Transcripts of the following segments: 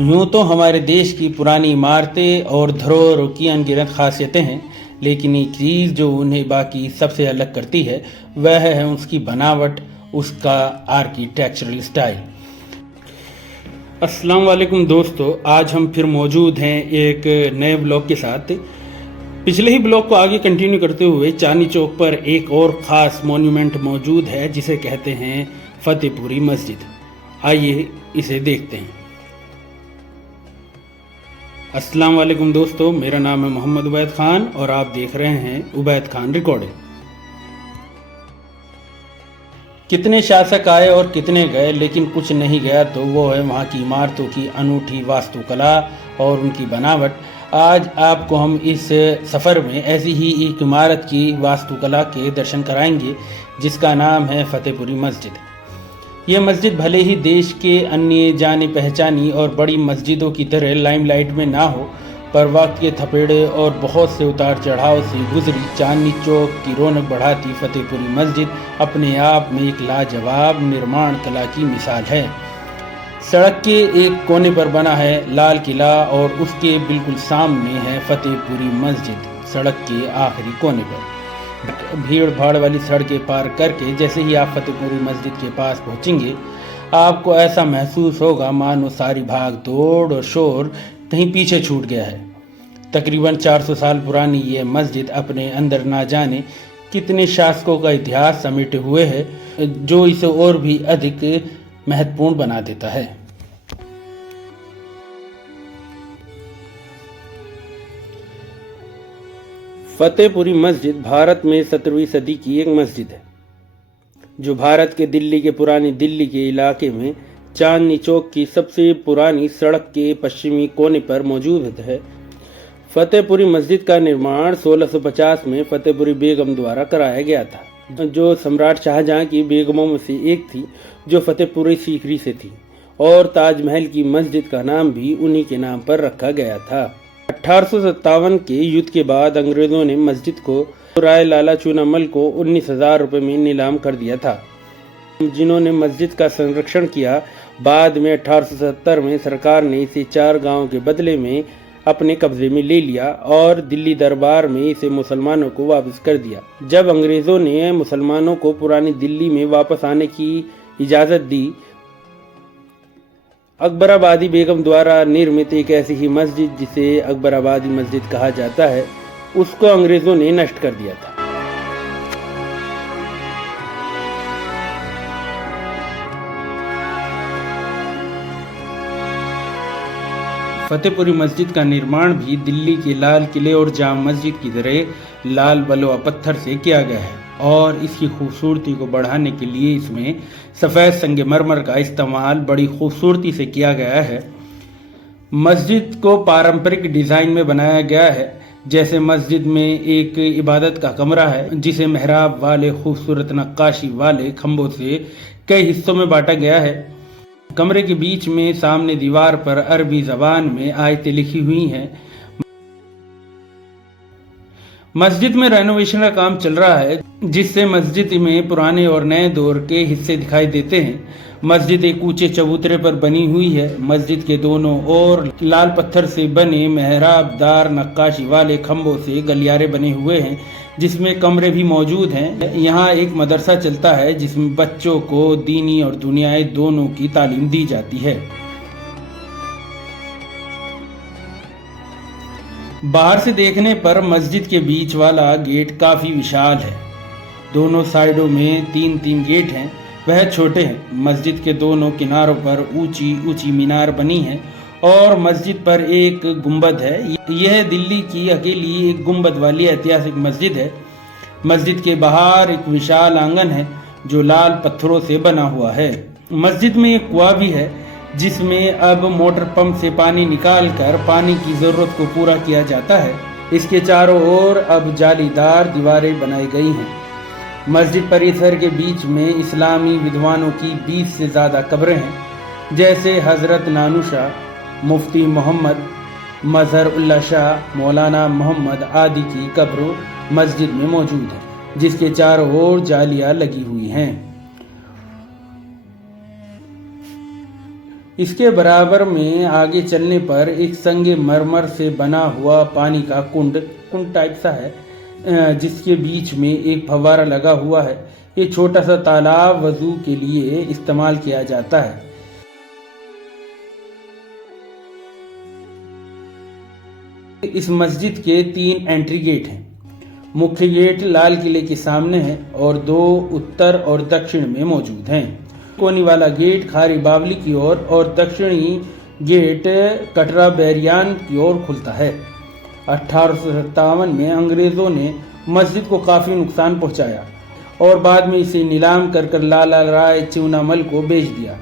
यूँ तो हमारे देश की पुरानी इमारतें और धरोहरों की अनगिनत खासियतें हैं, लेकिन एक चीज़ जो उन्हें बाकी सबसे अलग करती है वह है उसकी बनावट, उसका आर्किटेक्चरल स्टाइल। अस्सलाम वालेकुम दोस्तों, आज हम फिर मौजूद हैं एक नए ब्लॉग के साथ। पिछले ही ब्लॉग को आगे कंटिन्यू करते हुए चांदनी चौक पर एक और ख़ास मॉन्यूमेंट मौजूद है जिसे कहते हैं फतेहपुरी मस्जिद। आइए इसे देखते हैं। अस्सलाम वालेकुम दोस्तों, मेरा नाम है मोहम्मद उबैद खान और आप देख रहे हैं उबैद खान रिकॉर्डिंग। कितने शासक आए और कितने गए, लेकिन कुछ नहीं गया तो वो है वहाँ की इमारतों की अनूठी वास्तुकला और उनकी बनावट। आज आपको हम इस सफ़र में ऐसी ही एक इमारत की वास्तुकला के दर्शन कराएंगे जिसका नाम है फतेहपुरी मस्जिद। यह मस्जिद भले ही देश के अन्य जानी पहचानी और बड़ी मस्जिदों की तरह लाइमलाइट में ना हो, पर वक्त के थपेड़े और बहुत से उतार चढ़ाव से गुजरी चांदनी चौक की रौनक बढ़ाती फतेहपुरी मस्जिद अपने आप में एक लाजवाब निर्माण कला की मिसाल है। सड़क के एक कोने पर बना है लाल किला और उसके बिल्कुल सामने है फतेहपुरी मस्जिद। सड़क के आखिरी कोने पर भीड़ भाड़ वाली सड़कें पार करके जैसे ही आप फतेहपुरी मस्जिद के पास पहुंचेंगे, आपको ऐसा महसूस होगा मानो सारी भाग दौड़ और शोर कहीं पीछे छूट गया है। तकरीबन 400 साल पुरानी ये मस्जिद अपने अंदर ना जाने कितने शासकों का इतिहास समेटे हुए है, जो इसे और भी अधिक महत्वपूर्ण बना देता है। फतेहपुरी मस्जिद भारत में 17वीं सदी की एक मस्जिद है जो भारत के दिल्ली के पुरानी दिल्ली के इलाके में चांदनी चौक की सबसे पुरानी सड़क के पश्चिमी कोने पर मौजूद है। फतेहपुरी मस्जिद का निर्माण 1650 में फतेहपुरी बेगम द्वारा कराया गया था, जो सम्राट शाहजहां की बेगमों में से एक थी जो फतेहपुरी सीकरी से थी, और ताजमहल की मस्जिद का नाम भी उन्हीं के नाम पर रखा गया था। 1857 के युद्ध के बाद अंग्रेजों ने मस्जिद को राय लाला चूनामल को 19,000 रुपये में नीलाम कर दिया था, जिन्होंने मस्जिद का संरक्षण किया। बाद में 1870 में सरकार ने इसे 4 गांव के बदले में अपने कब्जे में ले लिया और दिल्ली दरबार में इसे मुसलमानों को वापस कर दिया। जब अंग्रेजों ने मुसलमानों को पुरानी दिल्ली में वापस आने की इजाज़त दी, अकबराबादी बेगम द्वारा निर्मित एक ऐसी ही मस्जिद जिसे अकबराबादी मस्जिद कहा जाता है, उसको अंग्रेजों ने नष्ट कर दिया था। फतेहपुरी मस्जिद का निर्माण भी दिल्ली के लाल किले और जाम मस्जिद की तरह लाल बलुआ पत्थर से किया गया है, और इसकी खूबसूरती को बढ़ाने के लिए इसमें सफ़ेद संगमरमर का इस्तेमाल बड़ी खूबसूरती से किया गया है। मस्जिद को पारंपरिक डिज़ाइन में बनाया गया है, जैसे मस्जिद में एक इबादत का कमरा है जिसे मेहराब वाले खूबसूरत नक्काशी वाले खंभों से कई हिस्सों में बांटा गया है। कमरे के बीच में सामने दीवार पर अरबी ज़बान में आयतें लिखी हुई हैं। मस्जिद में रेनोवेशन का काम चल रहा है, जिससे मस्जिद में पुराने और नए दौर के हिस्से दिखाई देते हैं। मस्जिद एक ऊंचे चबूतरे पर बनी हुई है। मस्जिद के दोनों ओर लाल पत्थर से बने मेहराबदार नक्काशी वाले खंभों से गलियारे बने हुए हैं, जिसमें कमरे भी मौजूद हैं। यहाँ एक मदरसा चलता है जिसमें बच्चों को दीनी और दुनियाई दोनों की तालीम दी जाती है। बाहर से देखने पर मस्जिद के बीच वाला गेट काफ़ी विशाल है। दोनों साइडों में 3-3 गेट हैं, वह छोटे हैं। मस्जिद के दोनों किनारों पर ऊंची ऊंची मीनार बनी है और मस्जिद पर एक गुंबद है। यह दिल्ली की अकेली एक गुंबद वाली ऐतिहासिक मस्जिद है। मस्जिद के बाहर एक विशाल आंगन है जो लाल पत्थरों से बना हुआ है। मस्जिद में एक कुआं भी है जिसमें अब मोटर पंप से पानी निकालकर पानी की ज़रूरत को पूरा किया जाता है। इसके चारों ओर अब जालीदार दीवारें बनाई गई हैं। मस्जिद परिसर के बीच में इस्लामी विद्वानों की 20 से ज़्यादा कब्रें हैं, जैसे हज़रत नानूशाह, मुफ्ती मोहम्मद, मजहर-उल्लाह शाह, मौलाना मोहम्मद आदि की कब्र मस्जिद में मौजूद है, जिसके चारों ओर जालियाँ लगी हुई हैं। इसके बराबर में आगे चलने पर एक संगमरमर से बना हुआ पानी का कुंड टाइप सा है, जिसके बीच में एक फव्वारा लगा हुआ है। ये छोटा सा तालाब वजू के लिए इस्तेमाल किया जाता है। इस मस्जिद के 3 एंट्री गेट हैं। मुख्य गेट लाल किले के सामने है और 2 उत्तर और दक्षिण में मौजूद हैं। कोनी वाला गेट खारी बावली की ओर और दक्षिणी गेट कटरा बैरियान की ओर खुलता है। 1857 में अंग्रेज़ों ने मस्जिद को काफ़ी नुकसान पहुंचाया और बाद में इसे नीलाम कर लाला राय चूनामल को बेच दिया।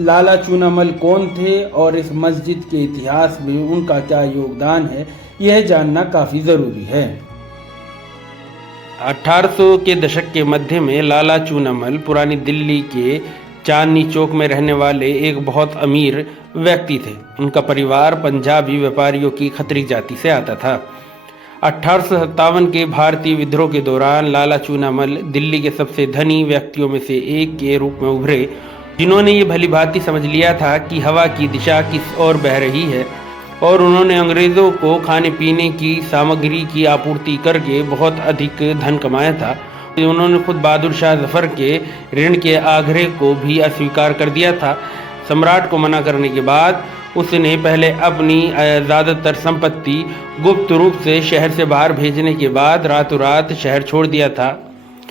लाला चूनामल कौन थे और इस मस्जिद के इतिहास में उनका क्या योगदान है, यह जानना काफ़ी ज़रूरी है। 1800 के दशक के मध्य में लाला चूनामल पुरानी दिल्ली के चांदनी चौक में रहने वाले एक बहुत अमीर व्यक्ति थे। उनका परिवार पंजाबी व्यापारियों की खत्री जाति से आता था। 1857 के भारतीय विद्रोह के दौरान लाला चूनामल दिल्ली के सबसे धनी व्यक्तियों में से एक के रूप में उभरे, जिन्होंने ये भली भांति समझ लिया था कि हवा की दिशा किस ओर बह रही है, और उन्होंने अंग्रेज़ों को खाने पीने की सामग्री की आपूर्ति करके बहुत अधिक धन कमाया था। उन्होंने खुद बहादुर शाह जफर के ऋण के आग्रह को भी अस्वीकार कर दिया था। सम्राट को मना करने के बाद उसने पहले अपनी ज़्यादातर संपत्ति गुप्त रूप से शहर से बाहर भेजने के बाद रातों रात शहर छोड़ दिया था।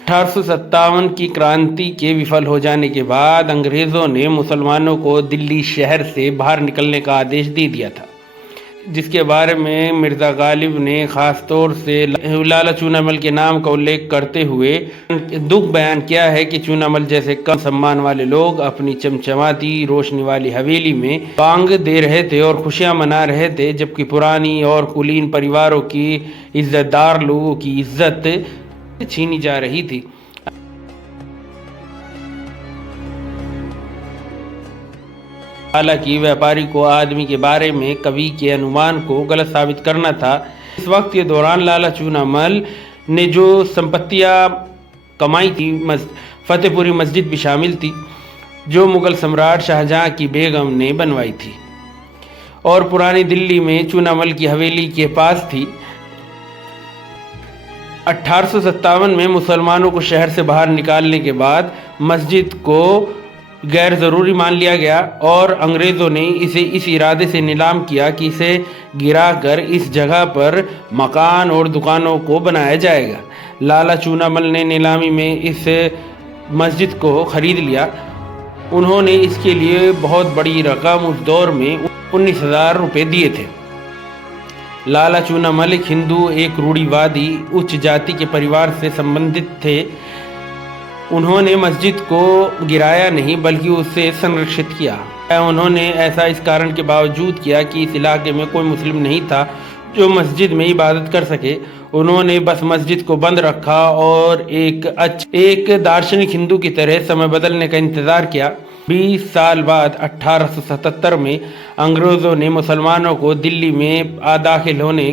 1857 की क्रांति के विफल हो जाने के बाद अंग्रेज़ों ने मुसलमानों को दिल्ली शहर से बाहर निकलने का आदेश दे दिया था, जिसके बारे में मिर्ज़ा गालिब ने ख़ास तौर से लाला चूनामल के नाम का उल्लेख करते हुए दुख बयान किया है कि चूनामल जैसे कम सम्मान वाले लोग अपनी चमचमाती रोशनी वाली हवेली में बांग दे रहे थे और खुशियां मना रहे थे, जबकि पुरानी और कुलीन परिवारों की इज्जतदार लोगों की इज्जत छीनी जा रही थी। हालांकि व्यापारी को आदमी के बारे में कवि के अनुमान को गलत साबित करना था। इस वक्त के दौरान लाला चूनामल ने जो संपत्तियां कमाई थी, फतेहपुरी मस्जिद भी शामिल थी, जो मुगल सम्राट शाहजहां की बेगम ने बनवाई थी और पुरानी दिल्ली में चूनामल की हवेली के पास थी। 1857 में मुसलमानों को शहर से बाहर निकालने के बाद मस्जिद को गैर ज़रूरी मान लिया गया और अंग्रेज़ों ने इसे इस इरादे से नीलाम किया कि इसे गिराकर इस जगह पर मकान और दुकानों को बनाया जाएगा। लाला चूनामल ने नीलामी में इस मस्जिद को ख़रीद लिया। उन्होंने इसके लिए बहुत बड़ी रकम उस दौर में 19,000 रुपये दिए थे। लाला चूनामल एक हिंदू, एक रूढ़िवादी उच्च जाति के परिवार से संबंधित थे। उन्होंने मस्जिद को गिराया नहीं बल्कि उसे संरक्षित किया। उन्होंने ऐसा इस कारण के बावजूद किया कि इस इलाके में कोई मुस्लिम नहीं था जो मस्जिद में इबादत कर सके। उन्होंने बस मस्जिद को बंद रखा और एक दार्शनिक हिंदू की तरह समय बदलने का इंतज़ार किया। 20 साल बाद 1877 में अंग्रेज़ों ने मुसलमानों को दिल्ली में दाखिल होने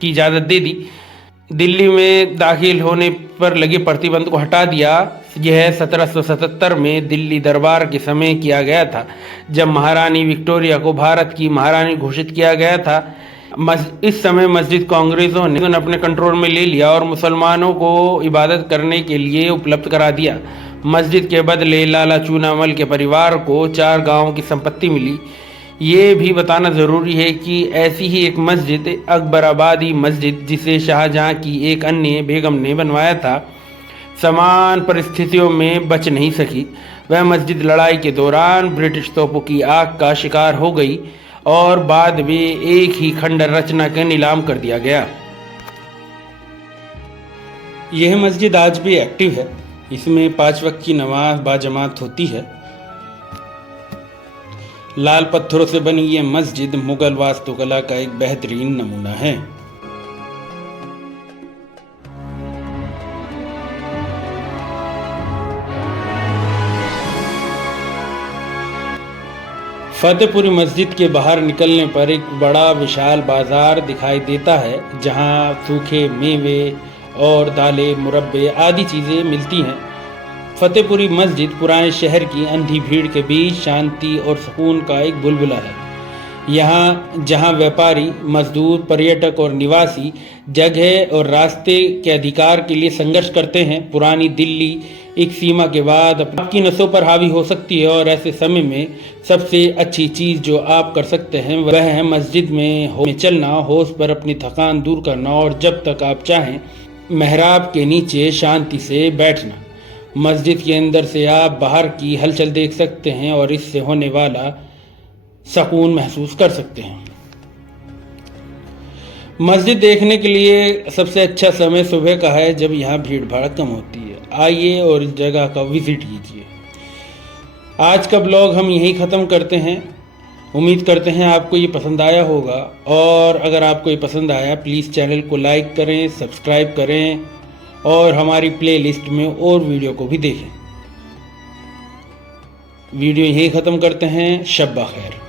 की इजाज़त दे दी। दिल्ली में दाखिल होने पर लगे प्रतिबंध को हटा दिया। यह 1777 में दिल्ली दरबार के समय किया गया था, जब महारानी विक्टोरिया को भारत की महारानी घोषित किया गया था। इस समय मस्जिद को अंग्रेज़ों ने अपने कंट्रोल में ले लिया और मुसलमानों को इबादत करने के लिए उपलब्ध करा दिया। मस्जिद के बदले लाला चूनामल के परिवार को 4 गाँवों की संपत्ति मिली। ये भी बताना ज़रूरी है कि ऐसी ही एक मस्जिद अकबराबादी मस्जिद, जिसे शाहजहां की एक अन्य बेगम ने बनवाया था, समान परिस्थितियों में बच नहीं सकी। वह मस्जिद लड़ाई के दौरान ब्रिटिश तोपों की आग का शिकार हो गई और बाद में एक ही खंडर रचना के नीलाम कर दिया गया। यह मस्जिद आज भी एक्टिव है। इसमें 5 वक्त की नमाज बाजमात होती है। लाल पत्थरों से बनी ये मस्जिद मुगल वास्तुकला का एक बेहतरीन नमूना है। फतेहपुरी मस्जिद के बाहर निकलने पर एक बड़ा विशाल बाजार दिखाई देता है, जहां सूखे मेवे और दालें, मुरब्बे आदि चीज़ें मिलती हैं। फतेहपुरी मस्जिद पुराने शहर की अंधी भीड़ के बीच शांति और सुकून का एक बुलबुला है। यहाँ जहाँ व्यापारी, मजदूर, पर्यटक और निवासी जगह और रास्ते के अधिकार के लिए संघर्ष करते हैं, पुरानी दिल्ली एक सीमा के बाद आपकी नसों पर हावी हो सकती है। और ऐसे समय में सबसे अच्छी चीज़ जो आप कर सकते हैं वह है मस्जिद में चलना, होश पर अपनी थकान दूर करना और जब तक आप चाहें मेहराब के नीचे शांति से बैठना। मस्जिद के अंदर से आप बाहर की हलचल देख सकते हैं और इससे होने वाला सुकून महसूस कर सकते हैं। मस्जिद देखने के लिए सबसे अच्छा समय सुबह का है, जब यहाँ भीड़ भाड़ कम होती है। आइए और इस जगह का विजिट कीजिए। आज का ब्लॉग हम यहीं ख़त्म करते हैं। उम्मीद करते हैं आपको ये पसंद आया होगा, और अगर आपको ये पसंद आया प्लीज़ चैनल को लाइक करें, सब्सक्राइब करें और हमारी प्लेलिस्ट में और वीडियो को भी देखें। वीडियो यहीं ख़त्म करते हैं। शब बख़ैर।